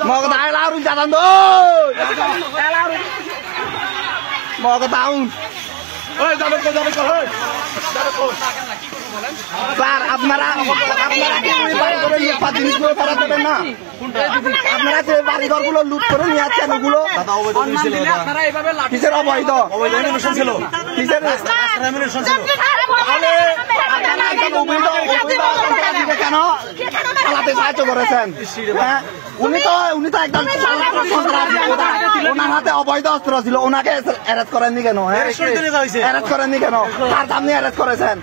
Mau ke tahun jalan tuh. Mau ke tahun. Hei, jalan kau. Sir, আপনারা বাড়িঘরগুলো লুট করে নিয়ে যাচ্ছেন ওগুলো কিসের অবৈধ ছিল কেন চালাতে সাহায্য করেছেন হ্যাঁ উনি তো একদম ওনার হাতে অবৈধ অস্ত্র ছিল ওনাকে অ্যারেস্ট করেননি কেন অ্যারেস্ট করেননি কেন তার সামনে অ্যারেস্ট করেছেন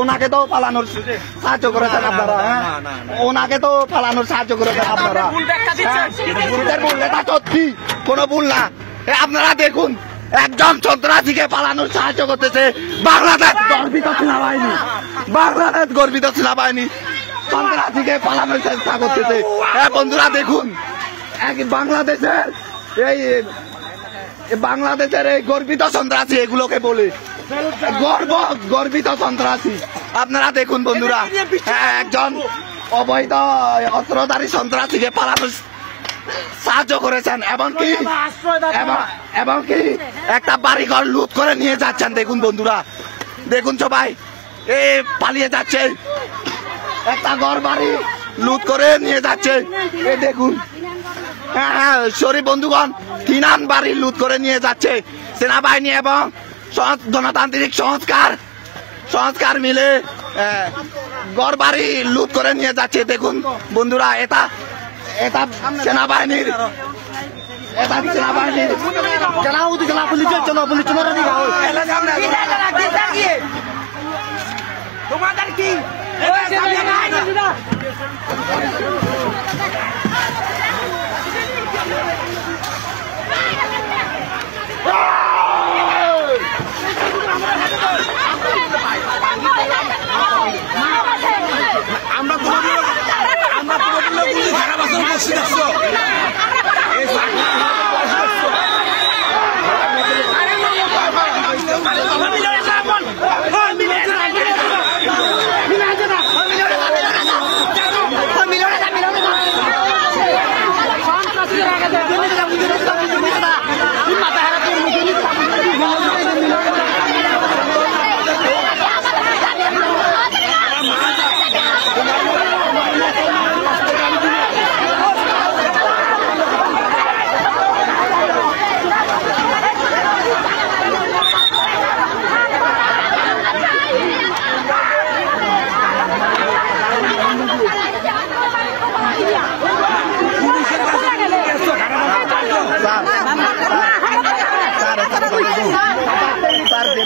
ওনাকে তো পালানোর সাহায্য করেছেন আপনারা হ্যাঁ ওনাকে তো পালানোর সাহায্য করেছেন আপনারা এটা সত্যি কোনো ভুল না আপনারা দেখুন একজন সন্ত্রাসীকে পালানোর সাহায্য করতেছে বাংলাদেশ গর্বিত সেনাবাহিনী সন্ত্রাসীকে পালানোর চেষ্টা করতেছে বন্ধুরা দেখুন বাংলাদেশের এই গর্বিত সন্ত্রাসী এগুলোকে বলে গর্বিত সন্ত্রাসী আপনারা দেখুন বন্ধুরা একজন অবৈধ অস্ত্রধারী সন্ত্রাসীকে পালানোর সাহায্য করেছেন এমনকি একটা বাড়িঘর লুট করে নিয়ে যাচ্ছেন দেখুন বন্ধুরা দেখুন সবাই পালিয়ে যাচ্ছে একটা ঘর বাড়ি লুট করে নিয়ে যাচ্ছে দেখুন হ্যাঁ শরীফ বন্ধুগণ তিনান বাড়ি লুট করে নিয়ে যাচ্ছে সেনাবাহিনী এবং গণতান্ত্রিক সংস্কার মিলে ঘর বাড়ি লুট করে নিয়ে যাচ্ছে দেখুন বন্ধুরা এটা সেনাবাহিনীর তোমাদের কি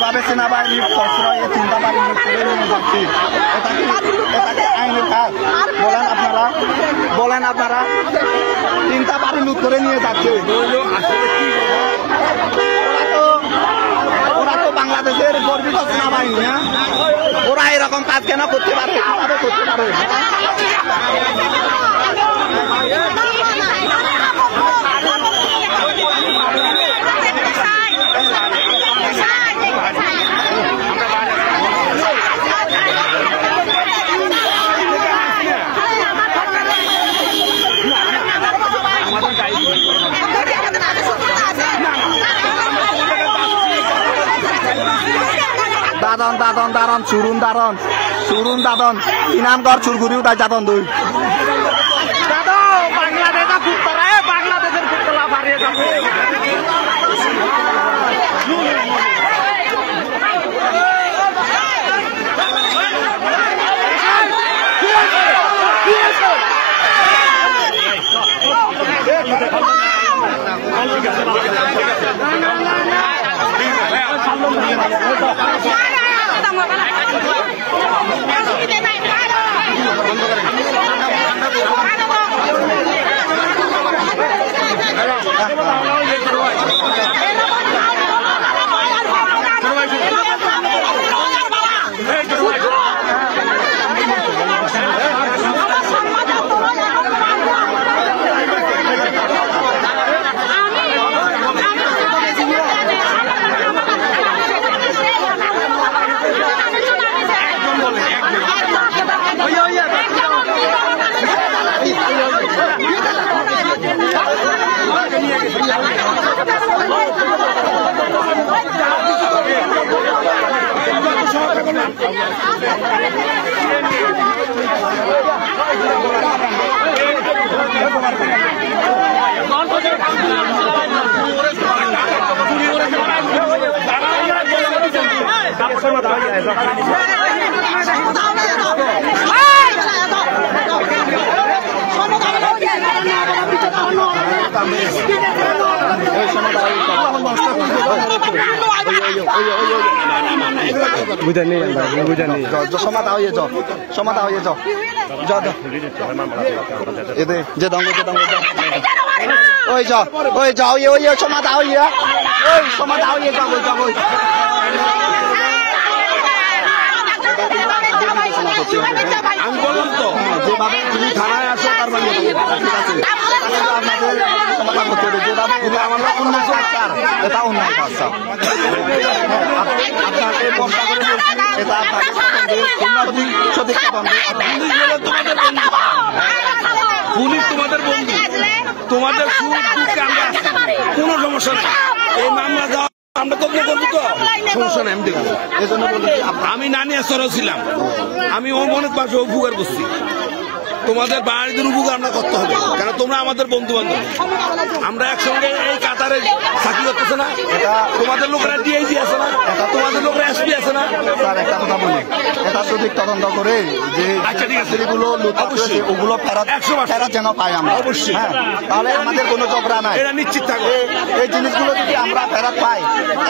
যেভাবে সেনাবাহিনীর প্রশ্রয়ে চিন্তা বাড়ি করে নিয়ে যাচ্ছে এটাকে আইনের কাজ বলেন আপনারা চিন্তা বাড়ি লুট করে নিয়ে যাচ্ছে ওরা তো বাংলাদেশের গর্বিত সেনাবাহিনী হ্যাঁ ওরা এরকম কাজ কেন করতে পারে দাদন চুরুন দাদন ইনামগড় চুরগুড়ি উঠাই যাতন দুই বাংলাদেশের ফুটতলা বাড়িয়ে যাবে বুঝা নেই বুঝা নেই সমাধা হয়ে যাও সমাধা হয়ে যাও যাও এতে যে দঙ্গ ওই যাও ওই যাও ওই সমাধা হয়ে ওই সমাধা হয়ে যাও ওই যাও ওই আমি বললাম তো যেভাবে তুমি থানায় আসো তার মানে ঠিক আছে আপনাদের সমাধান করতে হবে যেভাবে আমরা অন্যায় কাজ এটা অন্যায় কাজ আপনাকে বর্ষা করে বলছি এটা আপনাকে সঠিক পুলিশ তোমাদের বন্ধু তোমাদের সুখ দুঃখে আমরা আছি কোনো সমস্যা নেই এই মামলা দেওয়া আমরা তো করবো তো সমস্যা নেই আমি দেখবো এই জন্য বলছি আমি নানি স্তর ছিলাম আমি অনেক পাশে উপকার করছি তোমাদের বাড়িদের উপকার আমরা করতে হবে কারণ তোমরা আমাদের বন্ধু বান্ধব আমরা একসঙ্গে এই কাতারে চাকরি করতেছে না এটা তোমাদের লোকেরা ডিআইজি আছে না এটা তোমাদের লোকেরা এসপি আছে না স্যার একটা কথা বলি এটা সঠিক তদন্ত করে যে যেগুলো লুটাচ্ছে ওগুলো ফেরত যেন পাই আমরা অবশ্যই হ্যাঁ তাহলে আমাদের কোনো ঝগড়া নাই এটা নিশ্চিত থাকবে এই জিনিসগুলো যদি আমরা ফেরত পাই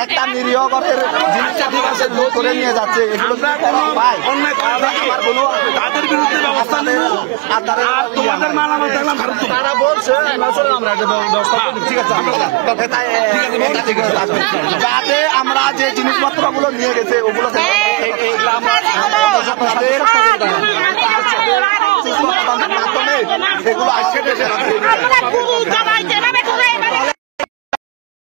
একটা নিরীহ ঘরের জিনিসটা ঠিক আছে লুট করে নিয়ে যাচ্ছে এগুলো যদি ফেরত পাই অন্যায় আমার কোনো তাদের বিরুদ্ধে ব্যবস্থা নেব আর তোমাদের মালামাল দেখলাম ভারত তারা বলছে আমরা ব্যবস্থা ঠিক আছে যাতে আমরা যে জিনিসপত্রগুলো নিয়ে গেছে ওগুলো মাধ্যমে এগুলো আসছে